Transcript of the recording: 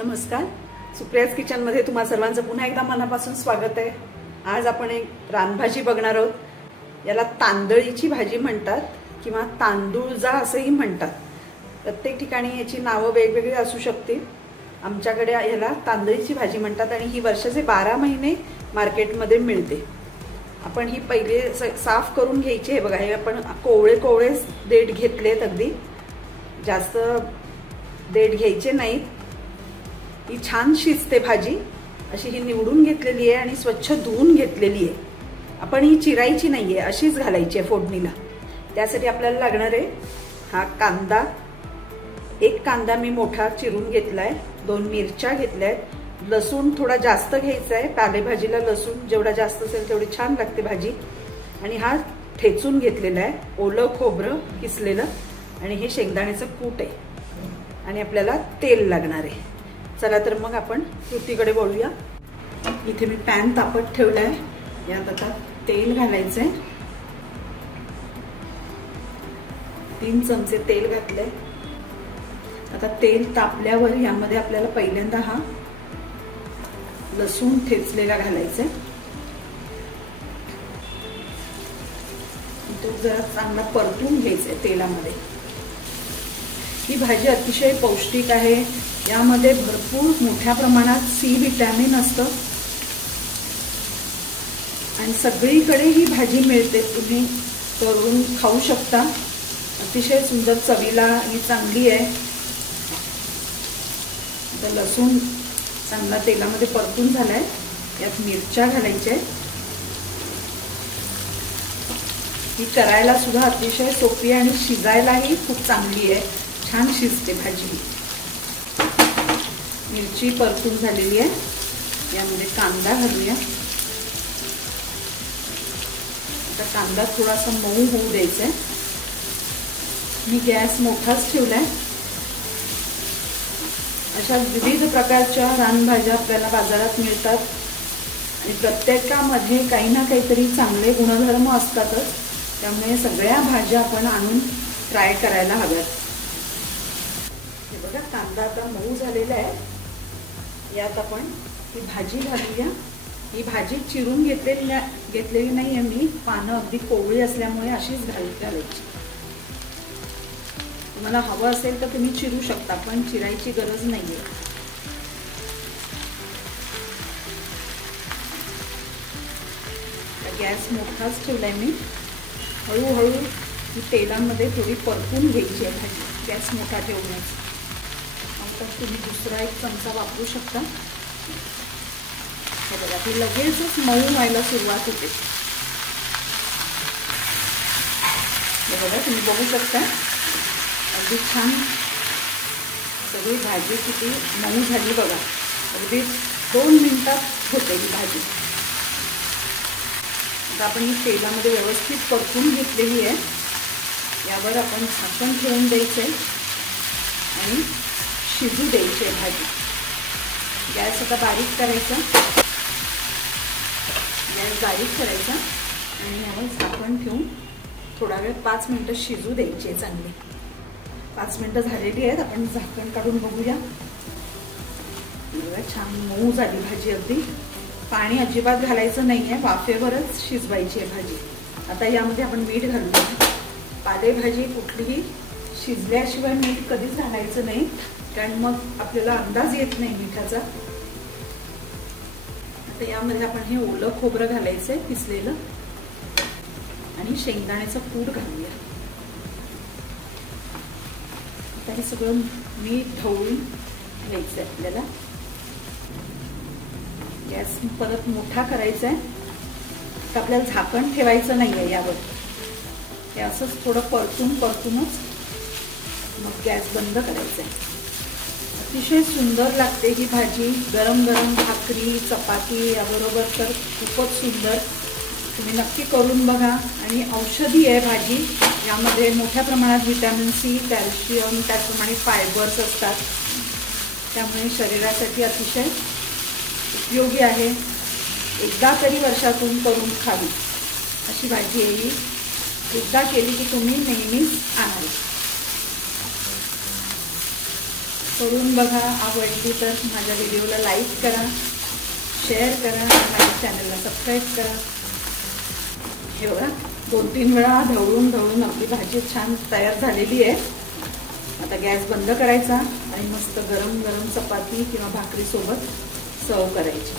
नमस्कार, सुप्रियाज किचन मध्ये तुम्हा सर्वांचं पुन्हा एकदा मनापासून स्वागत आहे। आज आपण एक रानभाजी बघणार आहोत। याला तांदळीची भाजी म्हणतात किंवा तांदूळजा असंही म्हणतात। प्रत्येक ठिकाणी याची नावं वेगवेगळी असू शकतील। आमच्याकडे याला तांदळीची भाजी म्हणतात आणि ही वर्षाचे 12 महिने मार्केटमध्ये मिळते। आपण ही पहिले साफ करून घ्यायची आहे। बघा, हे आपण कोवळे कोवळे देठ घेतलेत, अगदी जास्त देठ घ्यायचे नाहीत। ही छान शिजते भाजी, अशी ही निवडून घेतलेली आहे आणि स्वच्छ धुवून घेतलेली आहे। आपण ही चिरायची नाहीये, अशीच घालायची आहे फोडणीला। त्यासाठी आपल्याला लागणार आहे हा कांदा, एक कांदा मी मोठा चिरून घेतलाय, 2 मिरच्या घेतल्यात, लसूण थोडा जास्त घ्यायचा आहे। पालेभाजीला लसूण जेवढा जास्त असेल तेवढी छान लागते भाजी। आणि हा ठेचून घेतलेला आहे, ओलं खोबरं किसलेलं, आणि हे शेंगदाण्याचं कूट आहे। आणि आपल्याला तेल लागणार आहे। चला तर मग आपण कृतीकडे वळूया। इथे मी पॅन तापत ठेवलाय, यात आता तेल घालायचंय। 3 चमचे तेल घातले। आता तेल तापल्यावर यामध्ये आपल्याला पहिल्यांदा हा लसूण ठेचलेला घालायचा आहे। तो जरा चांगला परतून घ्यायचा आहे तेलामध्ये। ही भाजी अतिशय पौष्टिक आहे। यामध्ये भरपूर मोठ्या प्रमाणात सी विटॅमिन असतं आणि सगळीकडे ही भाजी मिळते। तुम्ही करून खाऊ शकता, अतिशय सुंदर चवीला आणि चांगली आहे। आता लसूण चांगला तेलामध्ये परतून झालाय, यात मिरच्या घालायच्या। ही करायला सुद्धा अतिशय सोपी आणि शिजायलाही खूप चांगली आहे, छान शिजते भाजी। मिरची परतून झालेली आहे, यामध्ये कांदा घालूया। आता कांदा थोडासा मऊ होऊ द्यायचा आहे। मी गॅस मोठाच ठेवलाय। अशा विविध प्रकारच्या रानभाज्या आपल्याला बाजारात मिळतात आणि प्रत्येकामध्ये काही ना काहीतरी चांगले गुणधर्म असतातच। त्यामुळे सगळ्या भाज्या आपण आणून ट्राय करायला हव्यात। हे बघा, कांदा आता मऊ झालेला आहे। यात आपण ही भाजी घालूया। ही भाजी चिरून घेतलेली नाही आहे मी, पानं अगदी कोवळी असल्यामुळे अशीच घालायची। तुम्हाला हवं असेल तर तुम्ही चिरू शकता, पण चिरायची गरज नाहीये। गॅस मोठाच ठेवलाय मी। हळूहळू ही तेलामध्ये थोडी परतून घ्यायची आहे भाजी, गॅस मोठा ठेवूनच। आता तुम्ही दुसरा एक चमचा वापरू शकता। हे बघा, ती लगेचच मऊ व्हायला सुरुवात होते। हे बघा, तुम्ही बघू शकता अगदी छान सगळी भाजी किती मऊ झाली बघा। अगदी 2 मिनिटात होते ही भाजी। आता आपण ही तेलामध्ये व्यवस्थित परतून घेतलेली आहे। यावर आपण झाकण ठेवून द्यायचे आणि शिजू द्यायची आहे भाजी। गॅस आता बारीक करायचा, गॅस बारीक करायचा आणि यावर झाकण ठेवून थोडा वेळ 5 मिनिटं शिजू द्यायची आहे चांगली। 5 मिनिटं झालेली आहेत, आपण झाकण काढून बघूया। छान मऊ झाली भाजी, अगदी पाणी अजिबात घालायचं नाहीये, वाफेवरच शिजवायची आहे भाजी। आता यामध्ये आपण मीठ घालूया। पालेभाजी कुठलीही शिजल्याशिवाय मीठ कधीच घालायचं नाही, कारण मग आपल्याला अंदाज येत नाही मिठाचा। आता यामध्ये आपण हे ओलं खोबरं घालायचंय किसलेलं आणि शेंगदाण्याचं कूट घालूया। आता हे सगळं मीठ ढवळून घ्यायचंय आपल्याला। गॅस परत मोठा करायचा आहे। तर आपल्याला झाकण ठेवायचं नाहीये यावर, हे असंच थोडं परतूनच मग गॅस बंद करायचा आहे। अतिशय सुंदर लागते ही भाजी, गरम गरम भाकरी चपाती याबरोबर तर खूपच सुंदर। तुम्ही नक्की करून बघा। आणि औषधी आहे भाजी, यामध्ये मोठ्या प्रमाणात व्हिटॅमिन सी, कॅल्शियम, त्याचप्रमाणे फायबर्स असतात, त्यामुळे शरीरासाठी अतिशय उपयोगी आहे। एकदा तरी वर्षातून करून खावी अशी भाजी आहे ही। एकदा केली की तुम्ही नेहमीच आणाल। करून बघा. आवडली तर माझ्या व्हिडिओला लाईक करा, शेअर करा, माझ्या चॅनलला सबस्क्राईब करा. हे बघा 2-3 वेळा ढवळून आपली भाजी छान तयार झालेली आहे. आता गॅस बंद करायचा आणि मस्त गरम गरम चपाती किंवा भाकरी सोबत सर्व करायची.